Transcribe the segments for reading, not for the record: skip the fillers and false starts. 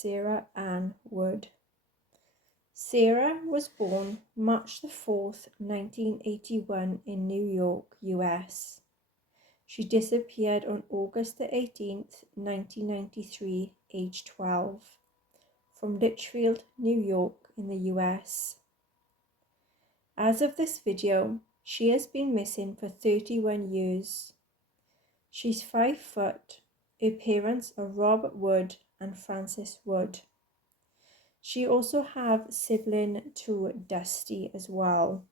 Sara Ann Wood. Sara was born March the 4th, 1981 in New York, US. She disappeared on August the 18th, 1993, age 12, from Litchfield, New York in the US. As of this video, she has been missing for 31 years. She's 5 foot. Her parents are Robert Wood and Frances Wood. She also have sibling to Dusty as well.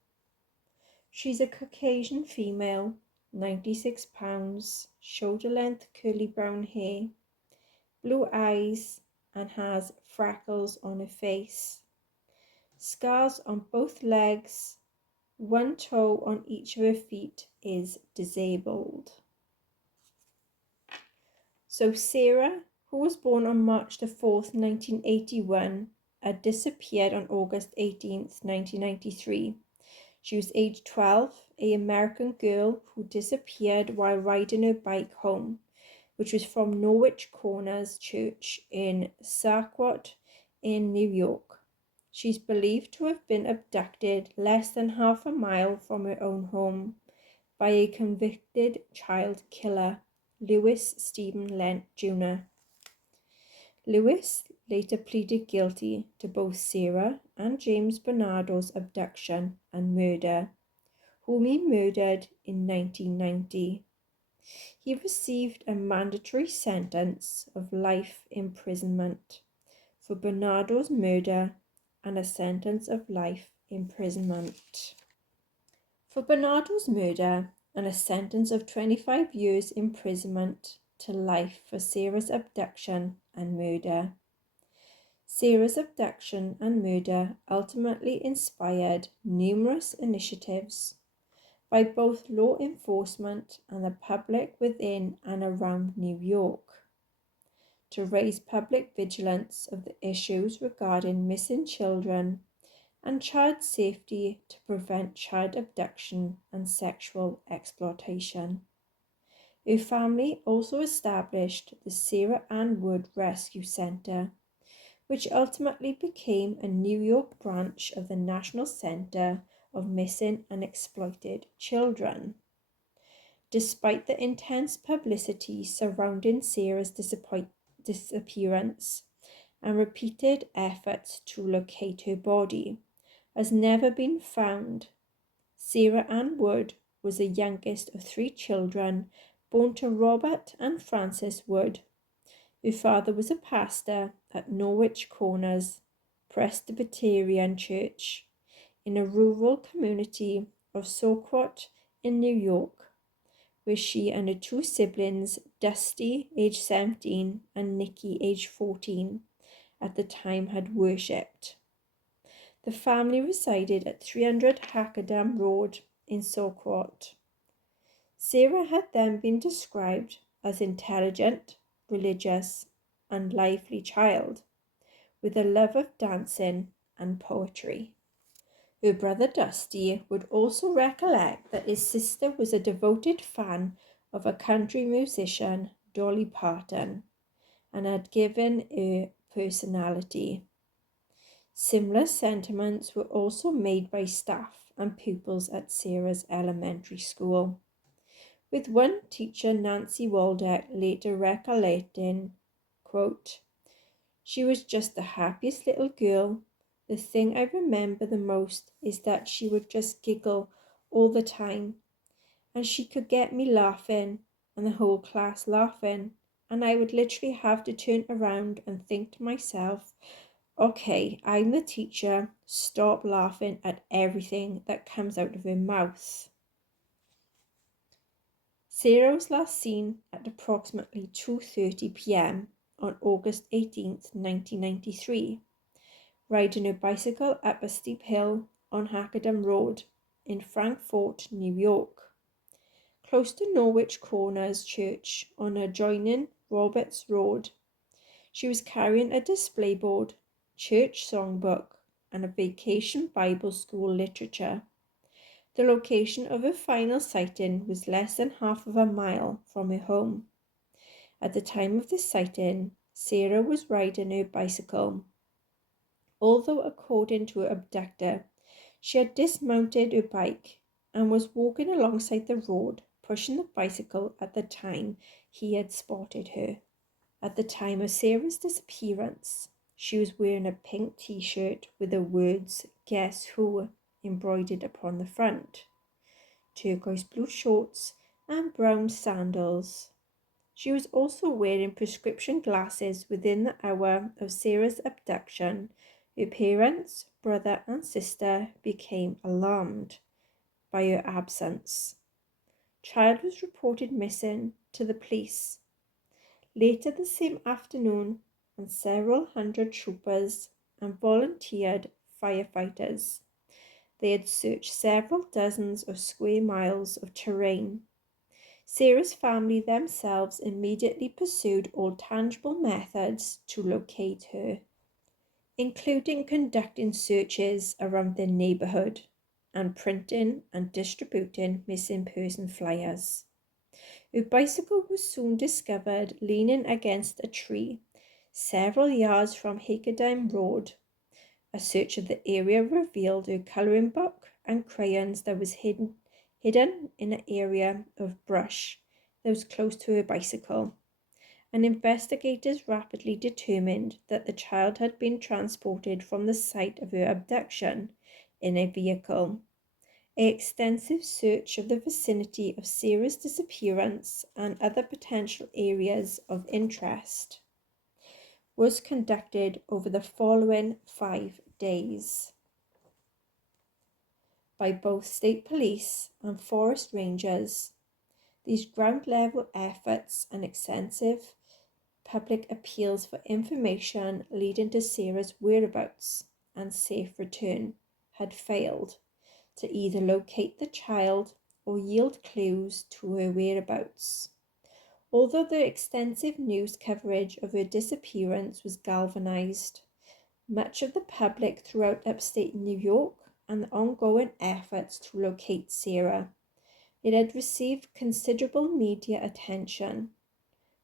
She's a Caucasian female, 96 pounds, shoulder-length curly brown hair, blue eyes, and has freckles on her face, scars on both legs, one toe on each of her feet is disabled. So Sara, who was born on March the 4th, 1981, had disappeared on August 18th, 1993. She was age 12, an American girl who disappeared while riding her bike home, which was from Norwich Corners Church in Saquot in New York. She's believed to have been abducted less than half a mile from her own home by a convicted child killer, Lewis Stephen Lent Jr. Lewis later pleaded guilty to both Sara and James Bernardo's abduction and murder, whom he murdered in 1990. He received a mandatory sentence of life imprisonment for Bernardo's murder and a sentence of life imprisonment for Bernardo's murder and a sentence of 25 years imprisonment to life for Sara's abduction and murder. Sara's abduction and murder ultimately inspired numerous initiatives by both law enforcement and the public within and around New York to raise public vigilance of the issues regarding missing children and child safety to prevent child abduction and sexual exploitation. Her family also established the Sara Ann Wood Rescue Center, which ultimately became a New York branch of the National Center of Missing and Exploited Children. Despite the intense publicity surrounding Sara's disappearance and repeated efforts to locate her body has never been found, Sara Ann Wood was the youngest of 3 children born to Robert and Frances Wood. Her father was a pastor at Norwich Corners Presbyterian Church in a rural community of Saquot in New York, where she and her 2 siblings, Dusty, age 17, and Nikki, age 14, at the time had worshipped. The family resided at 300 Hackerdam Road in Saquot. Sara had then been described as intelligent, religious, and lively child, with a love of dancing and poetry. Her brother Dusty would also recollect that his sister was a devoted fan of a country musician, Dolly Parton, and had given her personality. Similar sentiments were also made by staff and pupils at Sara's elementary school, with one teacher, Nancy Waldeck, later recollecting, quote, "She was just the happiest little girl. The thing I remember the most is that she would just giggle all the time, and she could get me laughing and the whole class laughing, and I would literally have to turn around and think to myself, okay, I'm the teacher, stop laughing at everything that comes out of her mouth." Sara was last seen at approximately 2:30 p.m. on August 18th, 1993, riding her bicycle up a steep hill on Hackerdam Road in Frankfort, New York, close to Norwich Corners Church on adjoining Roberts Road. She was carrying a display board, church songbook, and a vacation Bible school literature. The location of her final sighting was less than half of a mile from her home. At the time of this sighting, Sara was riding her bicycle. Although, according to her abductor, she had dismounted her bike and was walking alongside the road, pushing the bicycle at the time he had spotted her. At the time of Sara's disappearance, she was wearing a pink t-shirt with the words "Guess Who" embroidered upon the front, turquoise blue shorts and brown sandals. She was also wearing prescription glasses. Within the hour of Sara's abduction, her parents, brother and sister became alarmed by her absence. Child was reported missing to the police. Later the same afternoon, and several hundred troopers and volunteered firefighters. They had searched several dozens of square miles of terrain. Sara's family themselves immediately pursued all tangible methods to locate her, including conducting searches around their neighborhood and printing and distributing missing person flyers. Her bicycle was soon discovered leaning against a tree several yards from Hakerdine Road. A search of the area revealed her colouring book and crayons that was hidden in an area of brush that was close to her bicycle. And investigators rapidly determined that the child had been transported from the site of her abduction in a vehicle. An extensive search of the vicinity of Sara's disappearance and other potential areas of interest was conducted over the following 5 days by both state police and forest rangers. These ground-level efforts and extensive public appeals for information leading to Sara's whereabouts and safe return had failed to either locate the child or yield clues to her whereabouts. Although the extensive news coverage of her disappearance was galvanized much of the public throughout upstate New York and the ongoing efforts to locate Sara, it had received considerable media attention.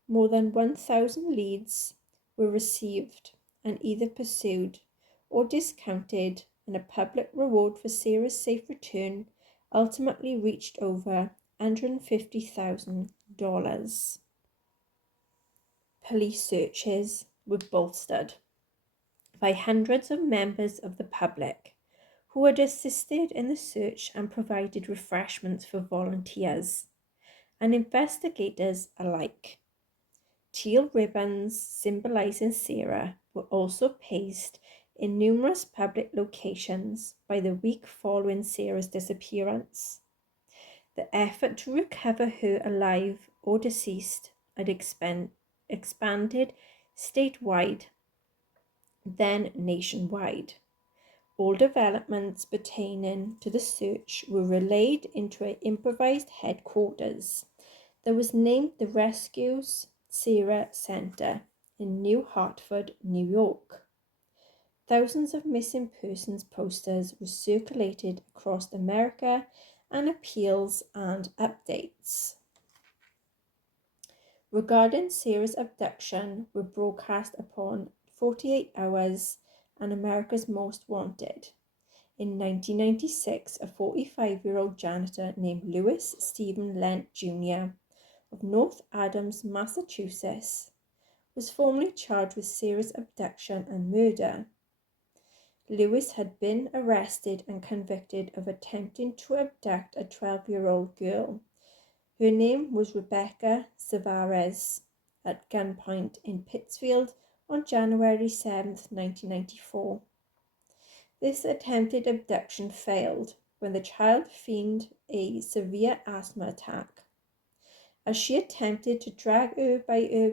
More than 1,000 leads were received and either pursued or discounted, and a public reward for Sara's safe return ultimately reached over $150,000. Police searches were bolstered by hundreds of members of the public who had assisted in the search and provided refreshments for volunteers and investigators alike. Teal ribbons symbolizing Sara were also placed in numerous public locations by the week following Sara's disappearance. The effort to recover her alive or deceased had expanded statewide, then nationwide. All developments pertaining to the search were relayed into an improvised headquarters that was named the Rescues Sara Center in New Hartford, New York. Thousands of missing persons posters were circulated across America, and appeals and updates regarding Sara's abduction were broadcast upon 48 Hours and America's Most Wanted. In 1996, a 45-year-old janitor named Lewis Stephen Lent Jr. of North Adams, Massachusetts, was formally charged with Sara's abduction and murder. Lewis had been arrested and convicted of attempting to abduct a 12-year-old girl. Her name was Rebecca Savarez, at gunpoint in Pittsfield on January 7, 1994. This attempted abduction failed when the child feigned a severe asthma attack. As she attempted to drag her by her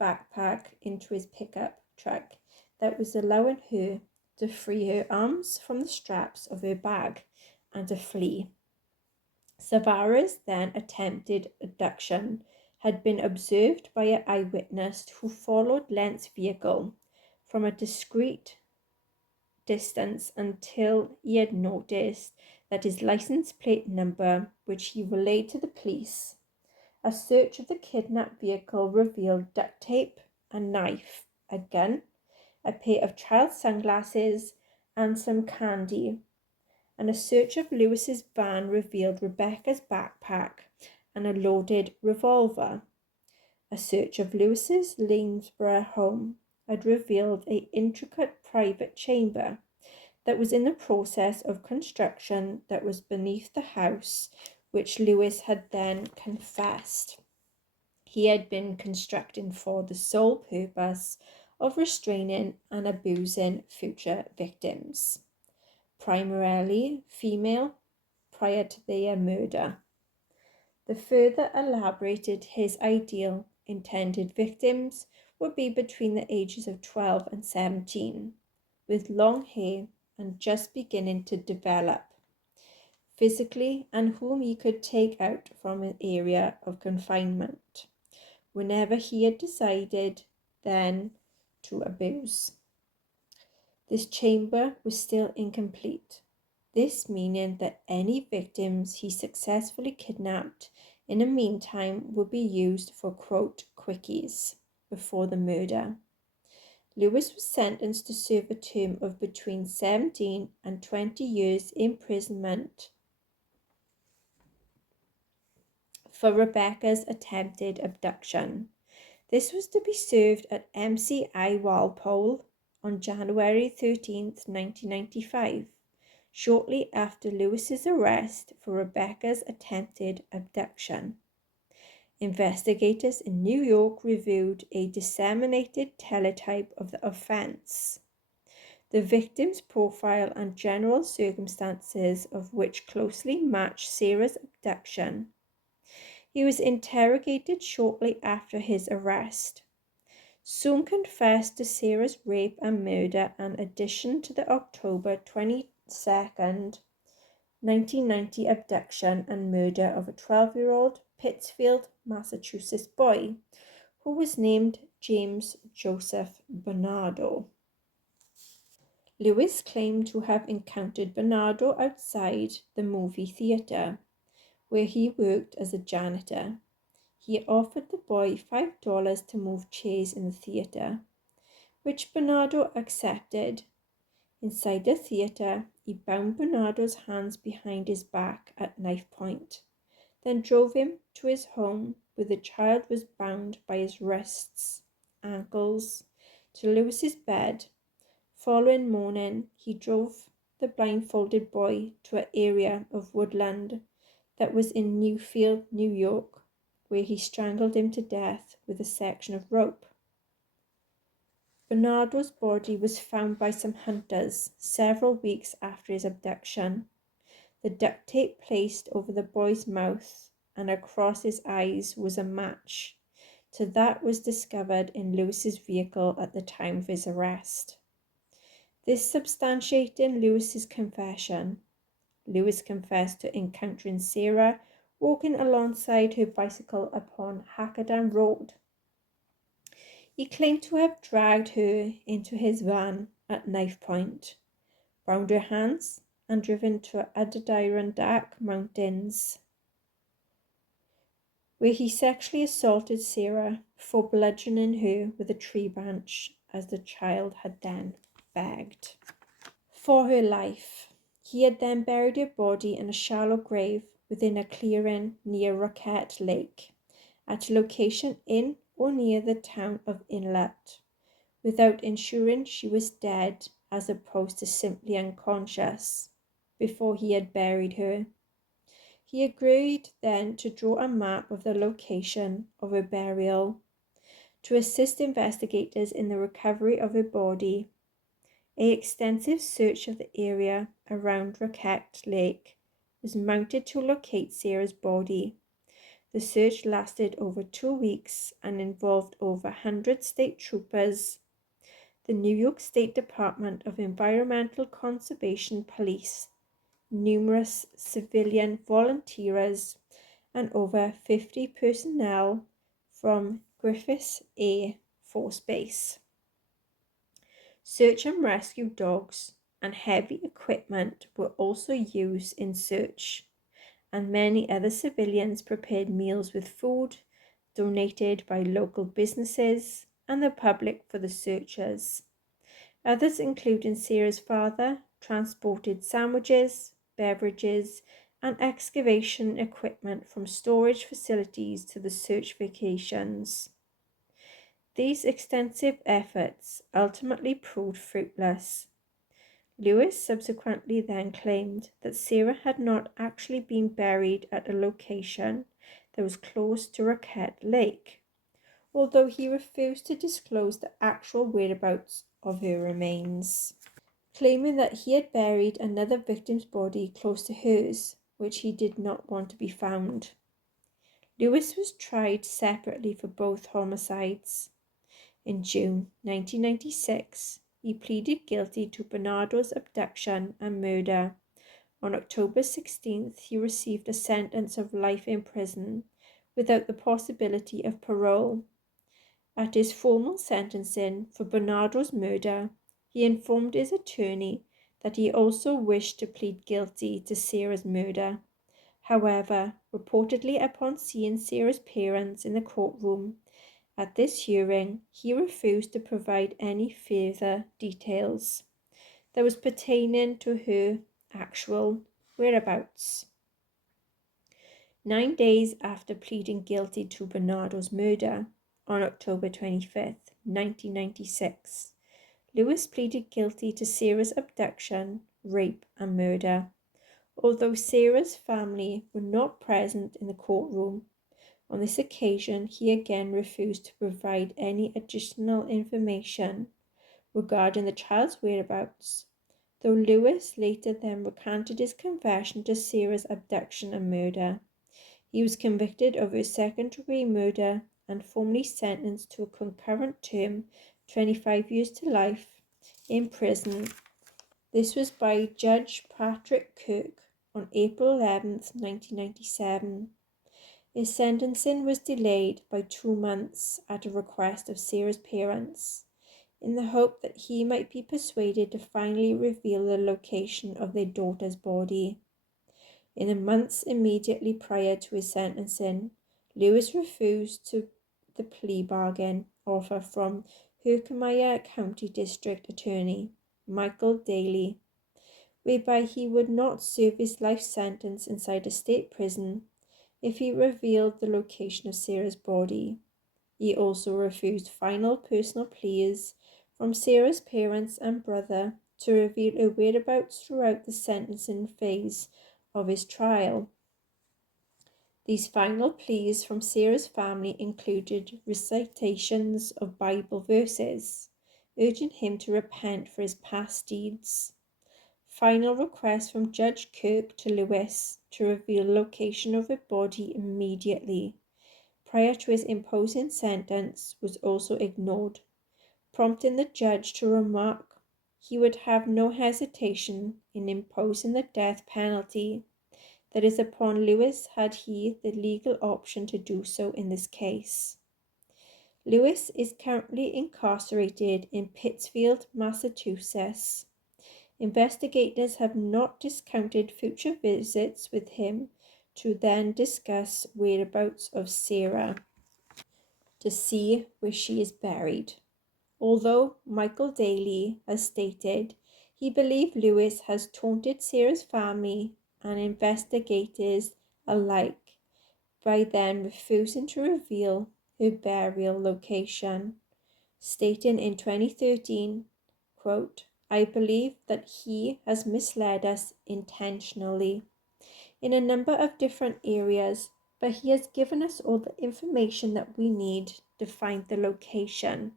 backpack into his pickup truck that was allowing her to free her arms from the straps of her bag and to flee. Savara's then attempted abduction had been observed by an eyewitness who followed Lent's vehicle from a discreet distance until he had noticed that his license plate number, which he relayed to the police. A search of the kidnapped vehicle revealed duct tape, a knife, a gun, a pair of child's sunglasses, and some candy. And a search of Lewis's van revealed Rebecca's backpack and a loaded revolver. A search of Lewis's Lanesborough home had revealed an intricate private chamber that was in the process of construction that was beneath the house, which Lewis had then confessed he had been constructing for the sole purpose of restraining and abusing future victims, primarily female, prior to their murder. The further elaborated his ideal intended victims would be between the ages of 12 and 17, with long hair and just beginning to develop physically, and whom he could take out from an area of confinement whenever he had decided then to abuse. This chamber was still incomplete, this meaning that any victims he successfully kidnapped in the meantime would be used for quote quickies before the murder. Lewis was sentenced to serve a term of between 17 and 20 years imprisonment for Rebecca's attempted abduction. This was to be served at MCI Walpole on January 13, 1995, shortly after Lewis's arrest for Rebecca's attempted abduction. Investigators in New York reviewed a disseminated teletype of the offense, the victim's profile and general circumstances of which closely matched Sara's abduction. He was interrogated shortly after his arrest. Soon confessed to Sara's rape and murder in addition to the October 22nd, 1990 abduction and murder of a 12-year-old Pittsfield, Massachusetts boy who was named James Joseph Bernardo. Lewis claimed to have encountered Bernardo outside the movie theater, where he worked as a janitor. He offered the boy $5 to move chairs in the theater, which Bernardo accepted. Inside the theater, he bound Bernardo's hands behind his back at knife point, then drove him to his home where the child was bound by his wrists, ankles, to Lewis's bed. Following morning, he drove the blindfolded boy to an area of woodland that was in Newfield, New York, where he strangled him to death with a section of rope. Bernardo's body was found by some hunters several weeks after his abduction. The duct tape placed over the boy's mouth and across his eyes was a match to that was discovered in Lewis's vehicle at the time of his arrest. This substantiating Lewis's confession. Lewis confessed to encountering Sara walking alongside her bicycle upon Hackadan Road. He claimed to have dragged her into his van at knife point, bound her hands, and driven to Adirondack Mountains, where he sexually assaulted Sara before bludgeoning her with a tree branch, as the child had then begged for her life. He had then buried her body in a shallow grave within a clearing near Roquette Lake, at a location in or near the town of Inlet, without ensuring she was dead as opposed to simply unconscious before he had buried her. He agreed then to draw a map of the location of her burial to assist investigators in the recovery of her body. An extensive search of the area around Roquette Lake was mounted to locate Sara's body. The search lasted over 2 weeks and involved over 100 state troopers, the New York State Department of Environmental Conservation Police, numerous civilian volunteers, and over 50 personnel from Griffiths Air Force Base. Search and rescue dogs and heavy equipment were also used in search, and many other civilians prepared meals with food donated by local businesses and the public for the searches. Others, including Sara's father, transported sandwiches, beverages, and excavation equipment from storage facilities to the search vacations. These extensive efforts ultimately proved fruitless. Lewis subsequently then claimed that Sara had not actually been buried at a location that was close to Roquette Lake, although he refused to disclose the actual whereabouts of her remains, claiming that he had buried another victim's body close to hers, which he did not want to be found. Lewis was tried separately for both homicides. In June 1996, he pleaded guilty to Bernardo's abduction and murder. On October 16th, he received a sentence of life in prison without the possibility of parole. At his formal sentencing for Bernardo's murder, he informed his attorney that he also wished to plead guilty to Sara's murder. However, reportedly upon seeing Sara's parents in the courtroom at this hearing, he refused to provide any further details that was pertaining to her actual whereabouts. 9 days after pleading guilty to Bernardo's murder, on October 25th, 1996, Lewis pleaded guilty to Sara's abduction, rape, and murder. Although Sara's family were not present in the courtroom, on this occasion, he again refused to provide any additional information regarding the child's whereabouts, though Lewis later then recanted his confession to Sara's abduction and murder. He was convicted of her second-degree murder and formally sentenced to a concurrent term, 25 years to life, in prison. This was by Judge Patrick Kirk on April 11, 1997. His sentencing was delayed by 2 months at a request of Sara's parents, in the hope that he might be persuaded to finally reveal the location of their daughter's body. In the months immediately prior to his sentencing, Lewis refused the plea bargain offer from Herkimer County District Attorney Michael Daly, whereby he would not serve his life sentence inside a state prison if he revealed the location of Sara's body. He also refused final personal pleas from Sara's parents and brother to reveal her whereabouts throughout the sentencing phase of his trial. These final pleas from Sara's family included recitations of Bible verses, urging him to repent for his past deeds. Final request from Judge Kirk to Lewis to reveal the location of her body immediately prior to his imposing sentence was also ignored, prompting the judge to remark he would have no hesitation in imposing the death penalty, that is upon Lewis had he the legal option to do so in this case. Lewis is currently incarcerated in Pittsfield, Massachusetts. Investigators have not discounted future visits with him to then discuss whereabouts of Sara to see where she is buried. Although Michael Daly has stated he believes Lewis has taunted Sara's family and investigators alike by then refusing to reveal her burial location, stating in 2013, quote, "I believe that he has misled us intentionally in a number of different areas, but he has given us all the information that we need to find the location.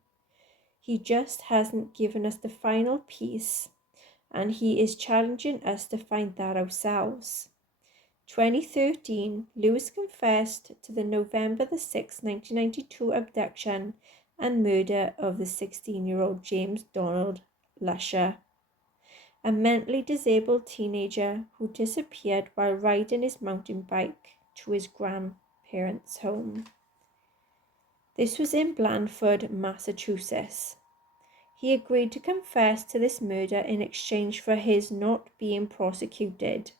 He just hasn't given us the final piece, and he is challenging us to find that ourselves." 2013, Lewis confessed to the November 6, 1992 abduction and murder of the 16-year-old James Donald Lusher, a mentally disabled teenager who disappeared while riding his mountain bike to his grandparents' home. This was in Blandford, Massachusetts. He agreed to confess to this murder in exchange for his not being prosecuted.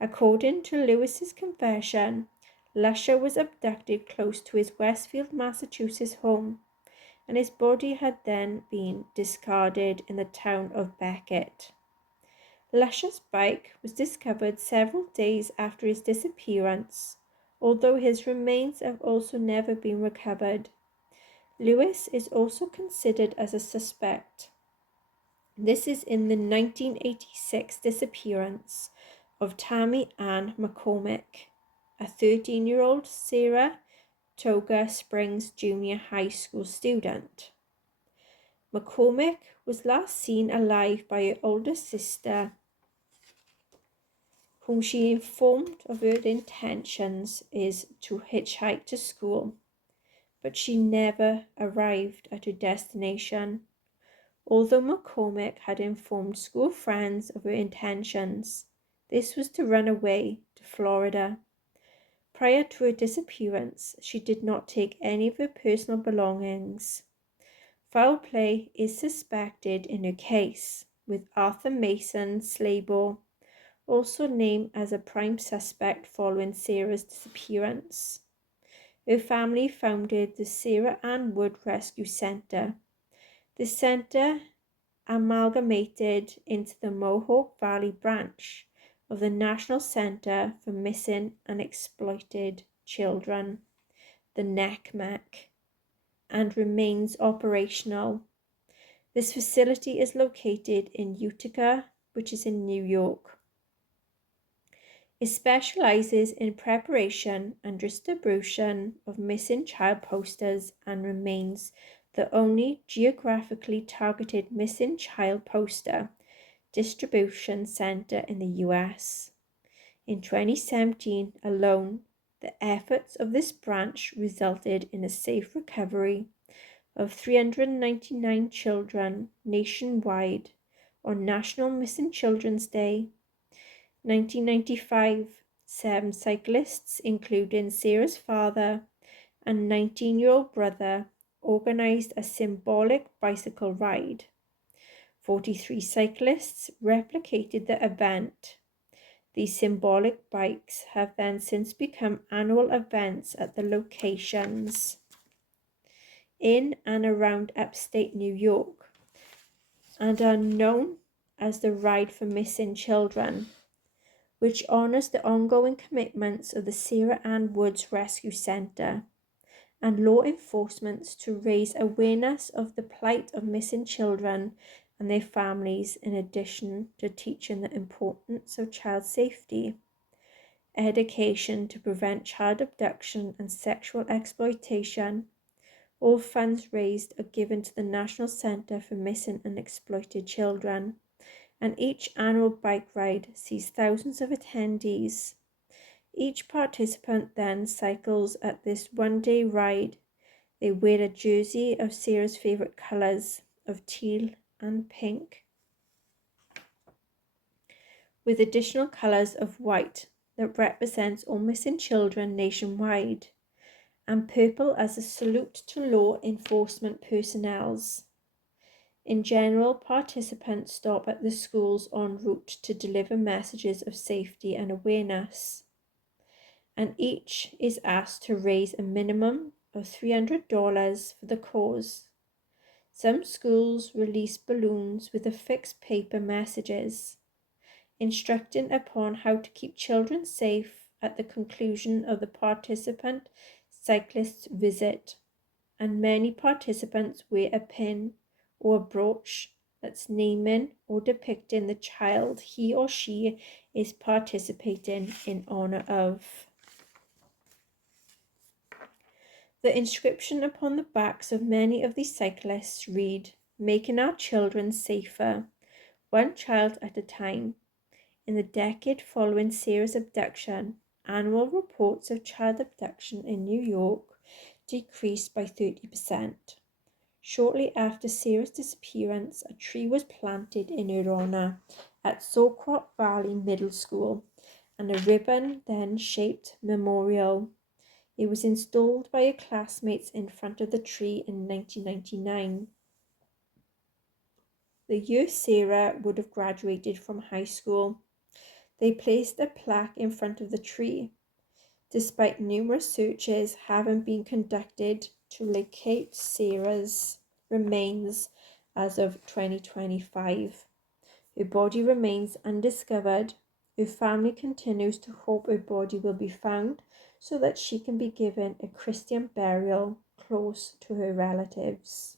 According to Lewis's confession, Lusher was abducted close to his Westfield, Massachusetts home and his body had then been discarded in the town of Beckett. Lusher's bike was discovered several days after his disappearance, although his remains have also never been recovered. Lewis is also considered as a suspect. This is in the 1986 disappearance of Tammy Ann McCormick, a 13-year-old Sara Springs Junior High School student. McCormick was last seen alive by her older sister, whom she informed of her intentions is to hitchhike to school, but she never arrived at her destination. Although McCormick had informed school friends of her intentions, this was to run away to Florida. Prior to her disappearance, she did not take any of her personal belongings. Foul play is suspected in her case, with Arthur Mason Slaybaugh also named as a prime suspect following Sara's disappearance. Her family founded the Sara Ann Wood Rescue Center. The center amalgamated into the Mohawk Valley branch of the National Center for Missing and Exploited Children, the NECMEC, and remains operational. This facility is located in Utica, which is in New York. It specializes in preparation and distribution of missing child posters and remains the only geographically targeted missing child poster distribution center in the US. In 2017 alone, the efforts of this branch resulted in a safe recovery of 399 children nationwide on National Missing Children's Day. 1995, 7 cyclists, including Sara's father and 19-year-old brother, organized a symbolic bicycle ride. 43 cyclists replicated the event. These symbolic bikes have then since become annual events at the locations in and around upstate New York and are known as the Ride for Missing Children, which honors the ongoing commitments of the Sara Ann Woods Rescue Center and law enforcement to raise awareness of the plight of missing children and their families, in addition to teaching the importance of child safety, education to prevent child abduction and sexual exploitation. All funds raised are given to the National Center for Missing and Exploited Children, and each annual bike ride sees thousands of attendees. Each participant then cycles at this one-day ride. They wear a jersey of Sara's favorite colors of teal and pink, with additional colors of white that represents all missing children nationwide, and purple as a salute to law enforcement personnel. In general, participants stop at the schools en route to deliver messages of safety and awareness, and each is asked to raise a minimum of $300 for the cause. Some schools release balloons with affixed paper messages, instructing upon how to keep children safe at the conclusion of the participant cyclist's visit, and many participants wear a pin or a brooch that's naming or depicting the child he or she is participating in honor of. The inscription upon the backs of many of these cyclists read, "Making our children safer, one child at a time." In the decade following Sara's abduction, annual reports of child abduction in New York decreased by 30%. Shortly after Sara's disappearance, a tree was planted in her honor at Socrop Valley Middle School, and a ribbon then shaped memorial. It was installed by her classmates in front of the tree in 1999. The year Sara would have graduated from high school. They placed a plaque in front of the tree. Despite numerous searches having been conducted, to locate Sara's remains as of 2025. Her body remains undiscovered. Her family continues to hope her body will be found so that she can be given a Christian burial close to her relatives.